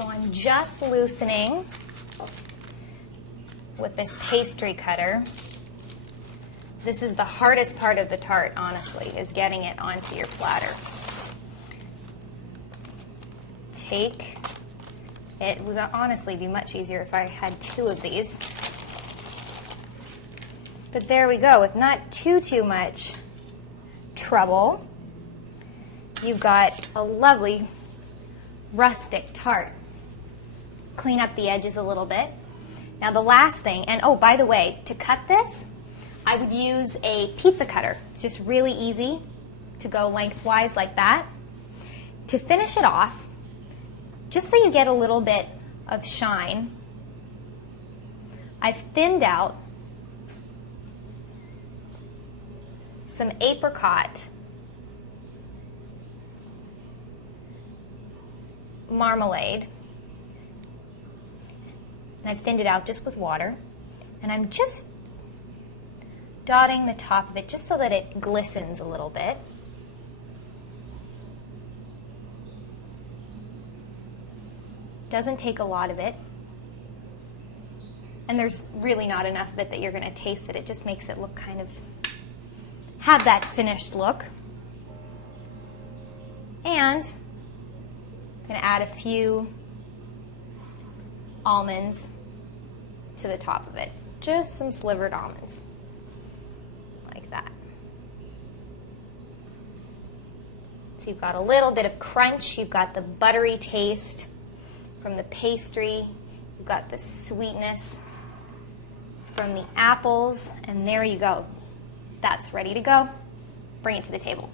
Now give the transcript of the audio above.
So I'm just loosening with this pastry cutter. This is the hardest part of the tart, honestly, is getting it onto your platter. It would honestly be much easier if I had 2 of these. But there we go, with not too much trouble, you've got a lovely rustic tart. Clean up the edges a little bit. Now the last thing, and oh, by the way, to cut this, I would use a pizza cutter. It's just really easy to go lengthwise like that. To finish it off, just so you get a little bit of shine, I've thinned out some apricot marmalade, and I've thinned it out just with water, and I'm just dotting the top of it just so that it glistens a little bit. Doesn't take a lot of it, and there's really not enough of it that you're going to taste it. It just makes it look kind of, have that finished look. And I'm going to add a few almonds to the top of it. Just some slivered almonds, like that. So you've got a little bit of crunch, you've got the buttery taste from the pastry, you've got the sweetness from the apples, and there you go. That's ready to go. Bring it to the table.